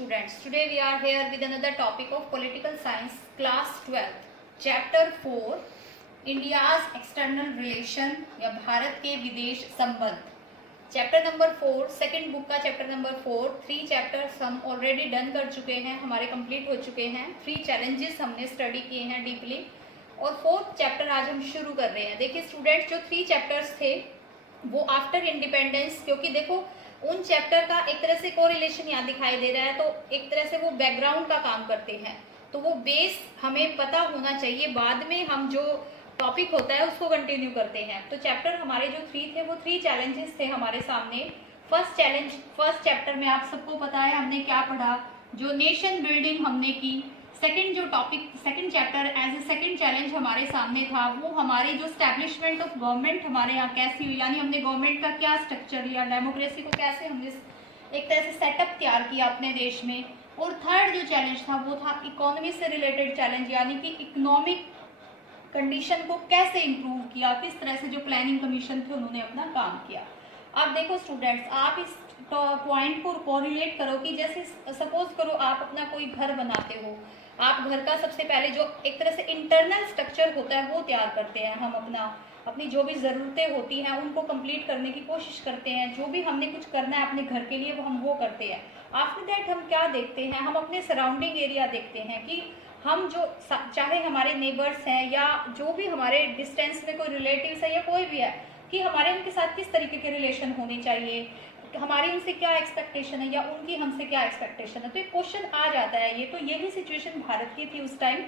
students, today we are here with another topic of political science, class 12th, chapter 4, India's external relation या भारत के विदेश संबंध. Chapter number 4, second book का chapter number 4, 3 chapters हम already done कर चुके हैं, हमारे कंप्लीट हो चुके हैं. 3 चैलेंजेस हमने स्टडी किए हैं डीपली और 4th चैप्टर आज हम शुरू कर रहे हैं. देखिए स्टूडेंट्स, जो 3 चैप्टर्स थे वो आफ्टर इंडिपेंडेंस, क्योंकि देखो उन चैप्टर का एक तरह से कोरिलेशन यहाँ दिखाई दे रहा है, तो एक तरह से वो बैकग्राउंड का काम करते हैं, तो वो बेस हमें पता होना चाहिए. बाद में हम जो टॉपिक होता है उसको कंटिन्यू करते हैं. तो चैप्टर हमारे जो 3 थे वो 3 चैलेंजेस थे हमारे सामने. फर्स्ट चैलेंज, फर्स्ट चैप्टर में आप सबको पता है हमने क्या पढ़ा, जो नेशन बिल्डिंग हमने की. सेकंड जो topic, second chapter as a second challenge हमारे सामने था वो हमारी जो स्टैब्लिशमेंट ऑफ गवर्नमेंट हमारे यहाँ कैसी हुई, यानी हमने गवर्नमेंट का क्या स्ट्रक्चर लिया, डेमोक्रेसी को कैसे हमने एक तरह से सेटअप तैयार किया अपने देश में. और थर्ड जो चैलेंज था वो था इकोनॉमी से रिलेटेड चैलेंज, यानी कि इकोनॉमिक कंडीशन को कैसे इम्प्रूव किया, किस तरह से जो प्लानिंग कमीशन थे उन्होंने अपना काम किया. अब देखो स्टूडेंट्स, आप इस पॉइंट को कोरिलेट करो कि जैसे सपोज करो आप अपना कोई घर बनाते हो, आप घर का सबसे पहले जो एक तरह से इंटरनल स्ट्रक्चर होता है वो तैयार करते हैं. हम अपनी जो भी ज़रूरतें होती हैं उनको कंप्लीट करने की कोशिश करते हैं, जो भी हमने कुछ करना है अपने घर के लिए वो हम वो करते हैं. आफ्टर दैट हम क्या देखते हैं, हम अपने सराउंडिंग एरिया देखते हैं कि हम जो चाहे हमारे नेबर्स हैं या जो भी हमारे डिस्टेंस में कोई रिलेटिव्स है या कोई भी है, कि हमारे उनके साथ किस तरीके के रिलेशन होने चाहिए, हमारी उनसे क्या एक्सपेक्टेशन है या उनकी हमसे क्या एक्सपेक्टेशन है. तो एक क्वेश्चन आ जाता है. ये तो यही सिचुएशन भारत की थी उस टाइम,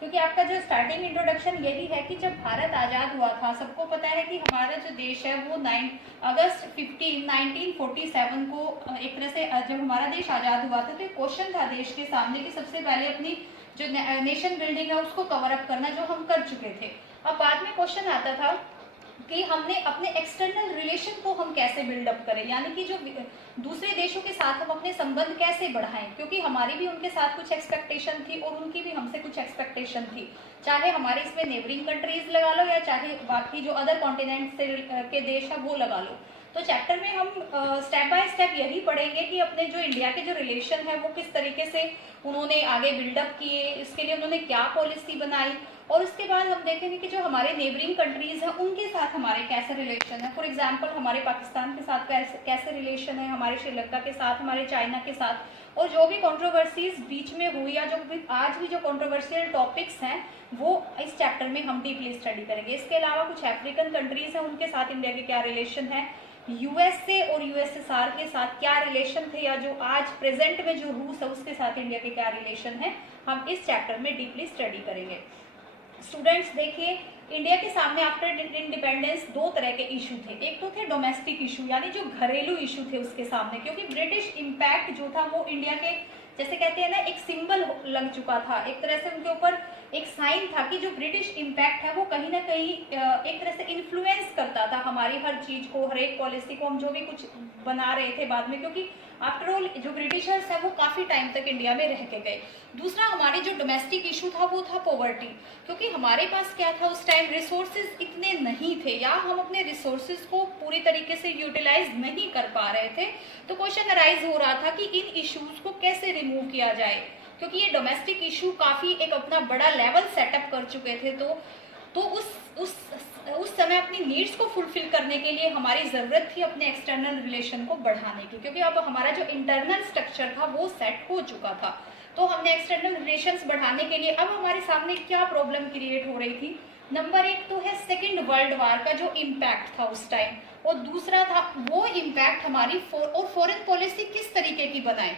क्योंकि आपका जो स्टार्टिंग इंट्रोडक्शन यही है कि जब भारत आज़ाद हुआ था, सबको पता है कि हमारा जो देश है वो 9 अगस्त 1947 को एक तरह से जब हमारा देश आज़ाद हुआ था, तो एक क्वेश्चन था देश के सामने कि सबसे पहले अपनी जो नेशन बिल्डिंग है उसको कवर अप करना, जो हम कर चुके थे. अब बाद में क्वेश्चन आता था कि हमने अपने एक्सटर्नल रिलेशन को हम कैसे बिल्डअप करें, यानी कि जो दूसरे देशों के साथ हम अपने संबंध कैसे बढ़ाएं, क्योंकि हमारी भी उनके साथ कुछ एक्सपेक्टेशन थी और उनकी भी हमसे कुछ एक्सपेक्टेशन थी. चाहे हमारे इसमें नेबरिंग कंट्रीज लगा लो या चाहे बाकी जो अदर कॉन्टिनेंट से के देश है वो लगा लो. तो चैप्टर में हम स्टेप बाय स्टेप यही पढ़ेंगे कि अपने जो इंडिया के जो रिलेशन है वो किस तरीके से उन्होंने आगे बिल्डअप किए, इसके लिए उन्होंने क्या पॉलिसी बनाई, और उसके बाद हम देखेंगे कि जो हमारे नेबरिंग कंट्रीज हैं उनके साथ हमारे कैसे रिलेशन है. फॉर एग्जांपल हमारे पाकिस्तान के साथ कैसे रिलेशन है, हमारे श्रीलंका के साथ, हमारे चाइना के साथ, और जो भी कंट्रोवर्सीज बीच में हुई या जो भी आज भी जो कंट्रोवर्शियल टॉपिक्स हैं वो इस चैप्टर में हम डीपली स्टडी करेंगे. इसके अलावा कुछ अफ्रीकन कंट्रीज हैं उनके साथ इंडिया के क्या रिलेशन है, यूएसए और यूएसएसआर के साथ क्या रिलेशन थे, या जो आज प्रेजेंट में जो रूस है उसके साथ इंडिया के क्या रिलेशन है, हम इस चैप्टर में डीपली स्टडी करेंगे. स्टूडेंट्स देखिए, इंडिया के सामने आफ्टर इंडिपेंडेंस 2 तरह के इशू थे. एक तो थे डोमेस्टिक इशू, यानी जो घरेलू इशू थे उसके सामने, क्योंकि ब्रिटिश इम्पैक्ट जो था वो इंडिया के जैसे कहते हैं ना एक सिंबल लग चुका था, एक तरह से उनके ऊपर एक साइन था कि जो ब्रिटिश इम्पैक्ट है वो कहीं ना कहीं एक तरह से इन्फ्लुएंस करता था हमारी हर चीज को, हर एक पॉलिसी को, हम जो भी कुछ बना रहे थे बाद में, क्योंकि आफ्टर ऑल जो ब्रिटिशर्स हैं वो काफी टाइम तक इंडिया में रह के गए. दूसरा हमारी जो डोमेस्टिक इशू था वो था पॉवर्टी, क्योंकि हमारे पास क्या था उस टाइम, रिसोर्सेज इतने नहीं थे या हम अपने रिसोर्सेज को पूरी तरीके से यूटिलाइज नहीं कर पा रहे थे. तो क्वेश्चन अराइज हो रहा था कि इन इश्यूज को कैसे रिमूव किया जाए, क्योंकि ये डोमेस्टिक इशू काफी एक अपना बड़ा लेवल सेटअप कर चुके थे. तो उस समय अपनी नीड्स को फुलफिल करने के लिए हमारी ज़रूरत थी अपने एक्सटर्नल रिलेशन को बढ़ाने की, क्योंकि अब हमारा जो इंटरनल स्ट्रक्चर था वो सेट हो चुका था. तो हमने एक्सटर्नल रिलेशंस बढ़ाने के लिए अब हमारे सामने क्या प्रॉब्लम क्रिएट हो रही थी. नंबर 1 तो है सेकेंड वर्ल्ड वार का जो इम्पैक्ट था उस टाइम, और दूसरा था वो इम्पैक्ट हमारी फॉरेन पॉलिसी किस तरीके की बनाए.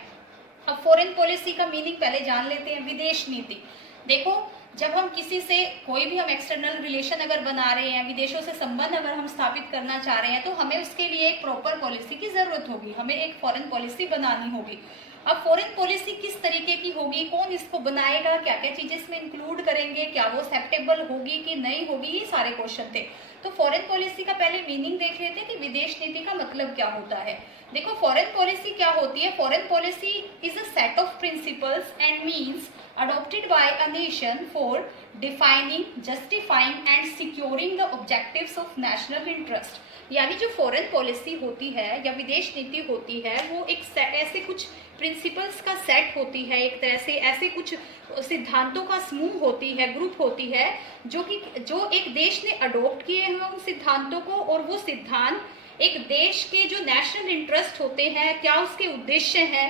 अब फॉरेन पॉलिसी का मीनिंग पहले जान लेते हैं. विदेश नीति. देखो, जब हम किसी से कोई भी हम एक्सटर्नल रिलेशन अगर बना रहे हैं, विदेशों से संबंध अगर हम स्थापित करना चाह रहे हैं, तो हमें उसके लिए एक प्रॉपर पॉलिसी की जरूरत होगी, हमें एक फॉरेन पॉलिसी बनानी होगी. अब फॉरेन पॉलिसी किस तरीके की होगी, कौन इसको बनाएगा, क्या क्या चीजें इसमें इंक्लूड करेंगे, क्या वो एक्सेप्टेबल होगी कि नहीं होगी, ये सारे क्वेश्चन थे. तो फॉरेन पॉलिसी का पहले मीनिंग देख लेते हैं कि विदेश नीति का मतलब क्या होता है. देखो फॉरेन पॉलिसी क्या होती है. Foreign policy is a set of principles and means adopted by a nation for defining, justifying and securing the objectives of national interest। यानी जो फॉरेन पॉलिसी होती है या विदेश नीति होती है वो एक ऐसे कुछ प्रिंसिपल्स का सेट होती है, एक तरह से ऐसे कुछ सिद्धांतों का समूह होती है, ग्रुप होती है जो एक देश ने अडॉप्ट किए हैं उन सिद्धांतों को, और वो सिद्धांत एक देश के जो नेशनल इंटरेस्ट होते हैं, क्या उसके उद्देश्य हैं,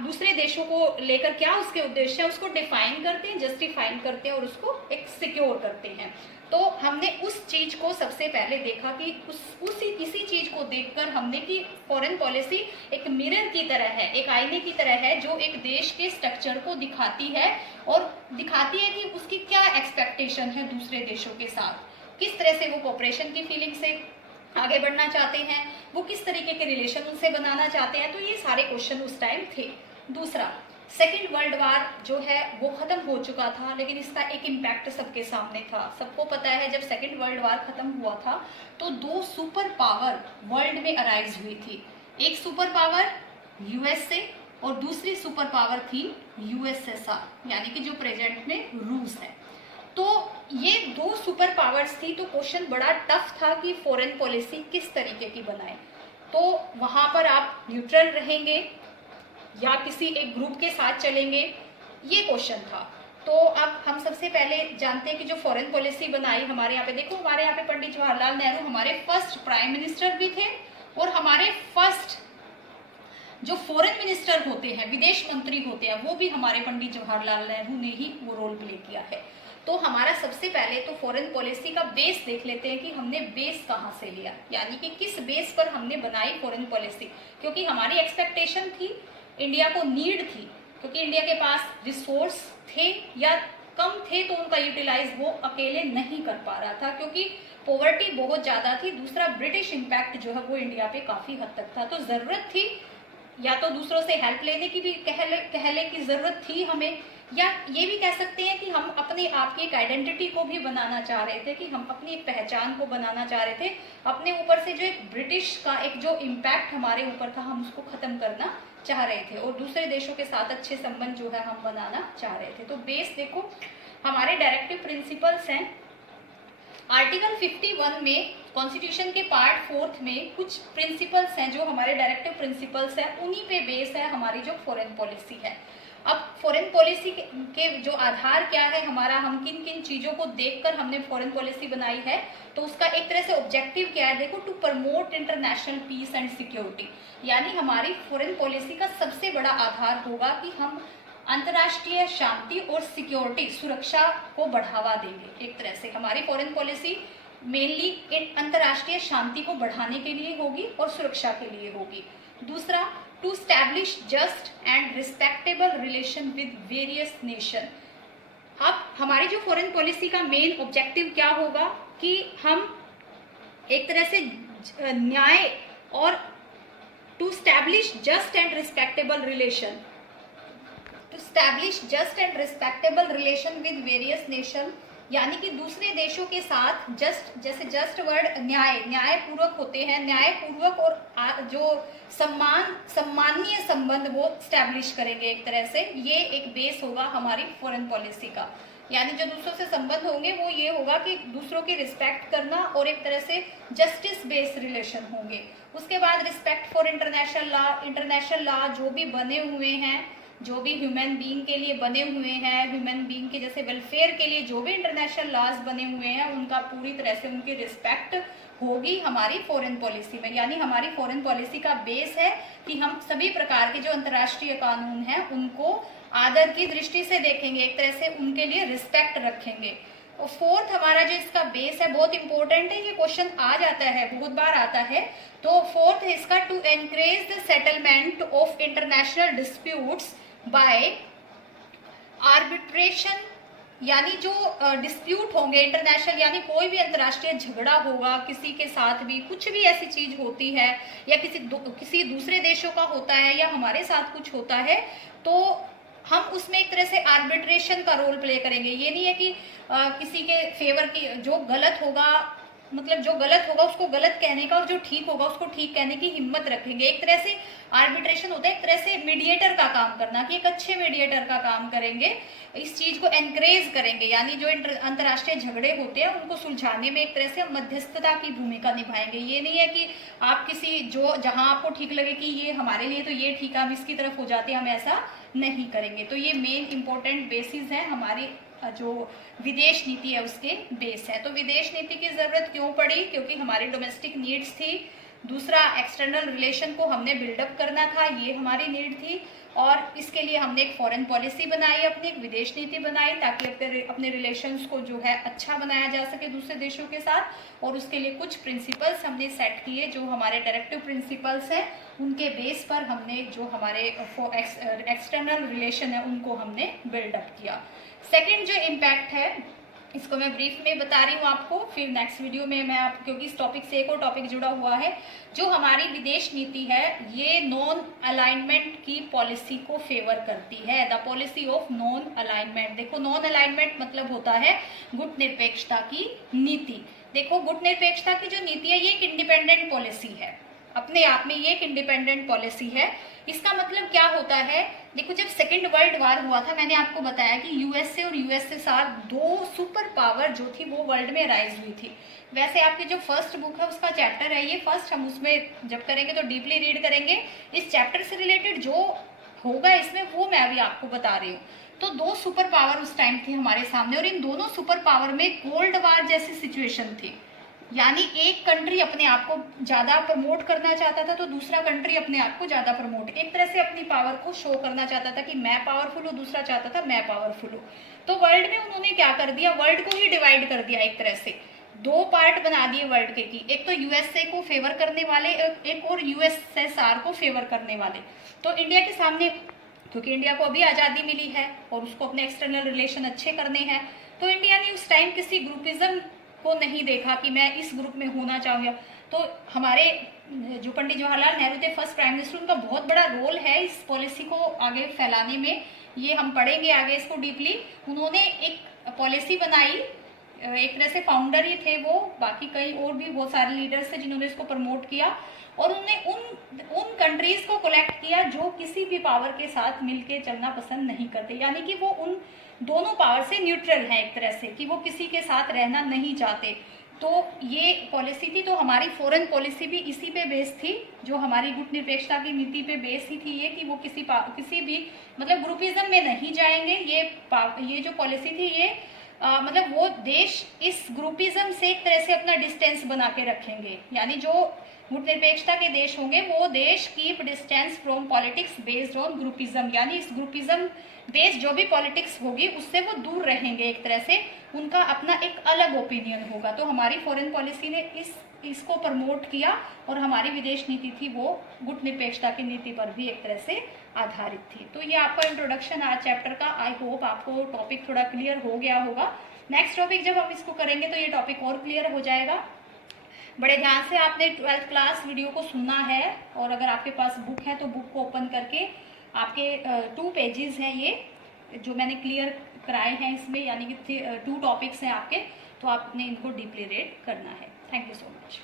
दूसरे देशों को लेकर क्या उसके उद्देश्य है, उसको डिफाइन करते हैं, जस्टिफाइन करते हैं और उसको एक सिक्योर करते हैं। तो हमने उस चीज को सबसे पहले देखा कि इसी चीज को देखकर हमने कि फॉरेन पॉलिसी एक मिरर की तरह है, एक आईने की तरह है जो एक देश के स्ट्रक्चर को दिखाती है और दिखाती है कि उसकी क्या एक्सपेक्टेशन है दूसरे देशों के साथ, किस तरह से वो कोऑपरेशन की फीलिंग से आगे बढ़ना चाहते हैं, वो किस तरीके के रिलेशन उनसे बनाना चाहते हैं। तो ये सारे क्वेश्चन उस टाइम थे। दूसरा, सेकेंड वर्ल्ड वार जो है वो खत्म हो चुका था, लेकिन इसका एक इम्पैक्ट सबके सामने था। सबको पता है जब सेकेंड वर्ल्ड वार खत्म हुआ था तो 2 सुपर पावर वर्ल्ड में अराइज हुई थी। एक सुपर पावर यूएसए और दूसरी सुपर पावर थी यूएसएसआर, यानी कि जो प्रेजेंट में रूस है। तो ये 2 सुपर पावर्स थी, तो क्वेश्चन बड़ा टफ था कि फॉरेन पॉलिसी किस तरीके की बनाए। तो वहां पर आप न्यूट्रल रहेंगे या किसी एक ग्रुप के साथ चलेंगे, ये क्वेश्चन था। तो अब हम सबसे पहले जानते हैं कि जो फॉरेन पॉलिसी बनाई हमारे यहाँ पे, देखो हमारे यहाँ पे पंडित जवाहरलाल नेहरू हमारे फर्स्ट प्राइम मिनिस्टर भी थे और हमारे फर्स्ट जो फॉरेन मिनिस्टर होते हैं, विदेश मंत्री होते हैं, वो भी हमारे पंडित जवाहरलाल नेहरू ने ही वो रोल प्ले किया है। तो हमारा सबसे पहले तो फॉरेन पॉलिसी का बेस देख लेते हैं कि हमने बेस कहाँ से लिया, यानी कि किस बेस पर हमने बनाई फॉरेन पॉलिसी। क्योंकि हमारी एक्सपेक्टेशन थी, इंडिया को नीड थी, क्योंकि इंडिया के पास रिसोर्स थे या कम थे तो उनका यूटिलाइज वो अकेले नहीं कर पा रहा था, क्योंकि पॉवर्टी बहुत ज्यादा थी। दूसरा, ब्रिटिश इम्पैक्ट जो है वो इंडिया पे काफी हद तक था। तो जरूरत थी या तो दूसरों से हेल्प लेने की भी कह ले की जरूरत थी हमें, या ये भी कह सकते हैं कि हम अपने आप की एक आइडेंटिटी को भी बनाना चाह रहे थे, कि हम अपनी एक पहचान को बनाना चाह रहे थे। अपने ऊपर से जो एक ब्रिटिश का एक जो इम्पैक्ट हमारे ऊपर था हम उसको खत्म करना चाह रहे थे और दूसरे देशों के साथ अच्छे संबंध जो है हम बनाना चाह रहे थे। तो बेस देखो, हमारे डायरेक्टिव प्रिंसिपल्स हैं। आर्टिकल 51 में कॉन्स्टिट्यूशन के पार्ट 4 में कुछ प्रिंसिपल्स हैं जो हमारे डायरेक्टिव प्रिंसिपल्स हैं, उन्हीं पे बेस है हमारी जो फॉरेन पॉलिसी है। अब फॉरेन पॉलिसी के जो आधार क्या है हमारा, हम किन किन चीजों को देखकर हमने फॉरेन पॉलिसी बनाई है, तो उसका एक तरह से ऑब्जेक्टिव क्या है, देखो, to promote international peace and security. यानी हमारी फॉरेन पॉलिसी का सबसे बड़ा आधार होगा कि हम अंतर्राष्ट्रीय शांति और सिक्योरिटी, सुरक्षा को बढ़ावा देंगे। एक तरह से हमारी फॉरेन पॉलिसी मेनली अंतर्राष्ट्रीय शांति को बढ़ाने के लिए होगी और सुरक्षा के लिए होगी। दूसरा, to establish just and respectable relation with various nation. अब हमारी जो फॉरेन पॉलिसी का मेन ऑब्जेक्टिव क्या होगा कि हम एक तरह से न्याय और to establish just and respectable relation, to establish just and respectable relation with various nation, यानी कि दूसरे देशों के साथ जैसे जस्ट वर्ड न्यायपूर्वक होते हैं, न्यायपूर्वक और जो सम्माननीय संबंध वो स्टैब्लिश करेंगे। एक तरह से ये एक बेस होगा हमारी फॉरेन पॉलिसी का। यानी जो दूसरों से संबंध होंगे वो ये होगा कि दूसरों की रिस्पेक्ट करना और एक तरह से जस्टिस बेस्ड रिलेशन होंगे। उसके बाद रिस्पेक्ट फॉर इंटरनेशनल लॉ जो भी बने हुए हैं, जो भी ह्यूमन बीइंग के लिए बने हुए हैं, ह्यूमन बीइंग के जैसे वेलफेयर के लिए जो भी इंटरनेशनल लॉज बने हुए हैं, उनका पूरी तरह से उनकी रिस्पेक्ट होगी हमारी फॉरेन पॉलिसी में। यानी हमारी फॉरेन पॉलिसी का बेस है कि हम सभी प्रकार के जो अंतर्राष्ट्रीय कानून हैं उनको आदर की दृष्टि से देखेंगे, एक तरह से उनके लिए रिस्पेक्ट रखेंगे। और फोर्थ हमारा जो इसका बेस है बहुत इंपॉर्टेंट है, ये क्वेश्चन आ जाता है, बहुत बार आता है। तो फोर्थ है इसका, to encourage the settlement of international disputes by arbitration. यानी जो डिस्प्यूट होंगे इंटरनेशनल, यानी कोई भी अंतर्राष्ट्रीय झगड़ा होगा किसी के साथ भी, कुछ भी ऐसी चीज होती है या किसी दूसरे देशों का होता है या हमारे साथ कुछ होता है, तो हम उसमें एक तरह से आर्बिट्रेशन का रोल प्ले करेंगे। ये नहीं है कि किसी के फेवर की जो गलत होगा मतलब जो गलत होगा उसको गलत कहने का और जो ठीक होगा उसको ठीक कहने की हिम्मत रखेंगे। एक तरह से आर्बिट्रेशन होता है, एक तरह से मीडिएटर का काम करना, कि एक अच्छे मीडिएटर का काम करेंगे, इस चीज को एनकरेज करेंगे, यानी जो अंतर्राष्ट्रीय झगड़े होते हैं उनको सुलझाने में एक तरह से मध्यस्थता की भूमिका निभाएंगे। ये नहीं है कि आप किसी जो जहां आपको ठीक लगे कि ये हमारे लिए तो ये ठीक है, हम इसकी तरफ हो जाते हैं, हम ऐसा नहीं करेंगे। तो ये मेन इंपॉर्टेंट बेसिस है हमारी जो विदेश नीति है उसके बेस है। तो विदेश नीति की जरूरत क्यों पड़ी? क्योंकि हमारी डोमेस्टिक नीड्स थी, दूसरा एक्सटर्नल रिलेशन को हमने बिल्डअप करना था, ये हमारी नीड थी, और इसके लिए हमने एक फॉरेन पॉलिसी बनाई, अपनी एक विदेश नीति बनाई, ताकि अपने रिलेशंस को जो है अच्छा बनाया जा सके दूसरे देशों के साथ। और उसके लिए कुछ प्रिंसिपल्स हमने सेट किए, जो हमारे डायरेक्टिव प्रिंसिपल्स हैं, उनके बेस पर हमने जो हमारे एक्सटर्नल रिलेशन है उनको हमने बिल्डअप किया। सेकेंड जो इम्पैक्ट है इसको मैं ब्रीफ में बता रही हूँ आपको, फिर नेक्स्ट वीडियो में मैं आप, क्योंकि इस टॉपिक से एक और टॉपिक जुड़ा हुआ है। जो हमारी विदेश नीति है ये नॉन अलाइनमेंट की पॉलिसी को फेवर करती है, the policy of non alignment. देखो नॉन अलाइनमेंट मतलब होता है गुट निरपेक्षता की नीति। देखो गुट निरपेक्षता की जो नीति है ये एक इंडिपेंडेंट पॉलिसी है, अपने आप में ये एक इंडिपेंडेंट पॉलिसी है। इसका मतलब क्या होता है? देखो जब सेकेंड वर्ल्ड वार हुआ था, मैंने आपको बताया कि यूएसए और यूएसएसआर दो सुपर पावर जो थी वो वर्ल्ड में राइज हुई थी। वैसे आपकी जो फर्स्ट बुक है उसका चैप्टर है ये फर्स्ट, हम उसमें जब करेंगे तो डीपली रीड करेंगे। इस चैप्टर से रिलेटेड जो होगा इसमें वो मैं अभी आपको बता रही हूँ। तो दो सुपर पावर उस टाइम थी हमारे सामने, और इन दोनों सुपर पावर में कोल्ड वार जैसी सिचुएशन थी, यानी एक कंट्री अपने आप को ज्यादा प्रमोट करना चाहता था तो दूसरा कंट्री अपने आप को ज्यादा प्रमोट, एक तरह से अपनी पावर को शो करना चाहता था कि मैं पावरफुल हूँ, दूसरा चाहता था मैं पावरफुल हूँ। तो वर्ल्ड में उन्होंने क्या कर दिया, वर्ल्ड को ही डिवाइड कर दिया, एक तरह से दो पार्ट बना दिए वर्ल्ड के, की एक तो यूएसए को फेवर करने वाले, एक और यूएसएसआर को फेवर करने वाले। तो इंडिया के सामने, क्योंकि इंडिया को अभी आजादी मिली है और उसको अपने एक्सटर्नल रिलेशन अच्छे करने हैं, तो इंडिया ने उस टाइम किसी ग्रुपिज्म को नहीं देखा कि मैं इस ग्रुप में होना चाहूँगा। तो हमारे जो पंडित जवाहरलाल नेहरू थे फर्स्ट प्राइम मिनिस्टर, उनका बहुत बड़ा रोल है इस पॉलिसी को आगे फैलाने में, ये हम पढ़ेंगे आगे इसको डीपली। उन्होंने एक पॉलिसी बनाई, एक तरह से फाउंडर ही थे वो, बाकी कई और भी बहुत सारे लीडर्स थे जिन्होंने इसको प्रमोट किया, और उन्होंने उन कंट्रीज को कलेक्ट किया जो किसी भी पावर के साथ मिलके चलना पसंद नहीं करते, यानी कि वो उन दोनों पावर से न्यूट्रल है, एक तरह से कि वो किसी के साथ रहना नहीं चाहते। तो ये पॉलिसी थी। तो हमारी फॉरेन पॉलिसी भी इसी पे बेस थी, जो हमारी गुट निरपेक्षता की नीति पे बेस ही थी ये, कि वो किसी भी मतलब ग्रुपिज्म में नहीं जाएंगे। ये जो पॉलिसी थी ये मतलब वो देश इस ग्रुपिज्म से एक तरह से अपना डिस्टेंस बना के रखेंगे, यानी जो गुट निरपेक्षता के देश होंगे वो देश keep distance from politics based on groupism, यानी इस ग्रुपिज्म बेस्ड जो भी पॉलिटिक्स होगी उससे वो दूर रहेंगे, एक तरह से उनका अपना एक अलग ओपिनियन होगा। तो हमारी फॉरेन पॉलिसी ने इसको प्रमोट किया, और हमारी विदेश नीति थी वो गुट निरपेक्षता की नीति पर भी एक तरह से आधारित थी। तो ये आपका इंट्रोडक्शन आज चैप्टर का, आई होप आपको टॉपिक थोड़ा क्लियर हो गया होगा। नेक्स्ट टॉपिक जब हम इसको करेंगे तो ये टॉपिक और क्लियर हो जाएगा। बड़े ध्यान से आपने 12th क्लास वीडियो को सुनना है, और अगर आपके पास बुक है तो बुक को ओपन करके आपके 2 पेजेस हैं ये जो मैंने क्लियर कराए हैं इसमें, यानी कि 2 टॉपिक्स हैं आपके, तो आपने इनको डीपली रीड करना है। Thank you so much.